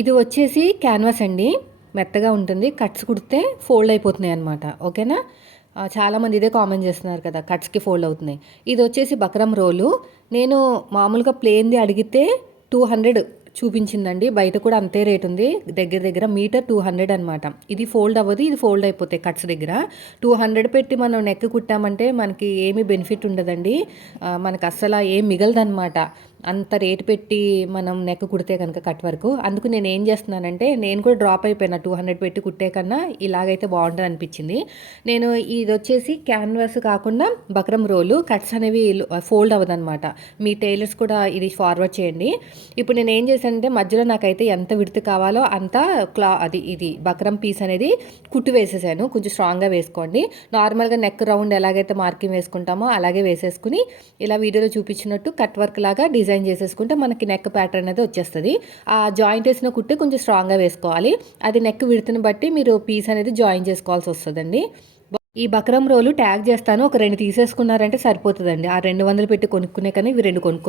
ఇది వచ్చేసి క్యాన్వాస్ అండి. మెత్తగా ఉంటుంది. కట్స్ కుడితే ఫోల్డ్ అయిపోతున్నాయి అనమాట ఓకేనా చాలామంది ఇదే కామెంట్ చేస్తున్నారు కదా. కట్స్కి ఫోల్డ్ అవుతున్నాయి. ఇది వచ్చేసి బక్రం రోలు. నేను మామూలుగా ప్లేన్ది అడిగితే టూ హండ్రెడ్ చూపించిందండి. బయట కూడా అంతే రేట్ ఉంది. దగ్గర దగ్గర మీటర్ టూ హండ్రెడ్ అనమాట ఇది ఫోల్డ్ అవ్వదు. ఇది ఫోల్డ్ అయిపోతాయి కట్స్ దగ్గర. టూ హండ్రెడ్ పెట్టి మనం నెక్ కుట్టామంటే మనకి ఏమీ బెనిఫిట్ ఉండదండి. మనకు అస్సలు ఏం మిగలదనమాట అంత రేటు పెట్టి మనం నెక్ కుడితే కనుక కట్ వరకు. అందుకు నేను ఏం చేస్తున్నానంటే నేను కూడా డ్రాప్ అయిపోయినా టూ హండ్రెడ్ పెట్టి కుట్టే కన్నా ఇలాగైతే బాగుంటుంది అనిపించింది. నేను ఇది వచ్చేసి క్యాన్వాస్ కాకుండా బక్రం రోలు కట్స్ అనేవి ఫోల్డ్ అవ్వదనమాట మీ టైలర్స్ కూడా ఇది ఫార్వర్డ్ చేయండి. ఇప్పుడు నేను ఏం చేశానంటే మధ్యలో నాకైతే ఎంత విడత కావాలో అంత క్లా అది ఇది బక్రం పీస్ అనేది కుట్టు వేసేసాను. కొంచెం స్ట్రాంగ్గా వేసుకోండి. నార్మల్గా నెక్ రౌండ్ ఎలాగైతే మార్కింగ్ వేసుకుంటామో అలాగే వేసేసుకుని ఇలా వీడియోలో చూపించినట్టు కట్ వర్క్ లాగా డిజైన్ డిజైన్ చేసేసుకుంటే మనకి నెక్ ప్యాటర్న్ అనేది వచ్చేస్తుంది. ఆ జాయింట్ వేసిన కుట్టే కొంచెం స్ట్రాంగ్గా వేసుకోవాలి. అది నెక్ విడతని బట్టి మీరు పీస్ అనేది జాయిన్ చేసుకోవాల్సి వస్తుందండి. ఈ బక్రం రోలు ట్యాగ్ చేస్తాను. ఒక రెండు తీసేసుకున్నారంటే సరిపోతుందండి. ఆ రెండు వందలు పెట్టి కొనుక్కునే కానీ ఇవి రెండు కొనుక్కో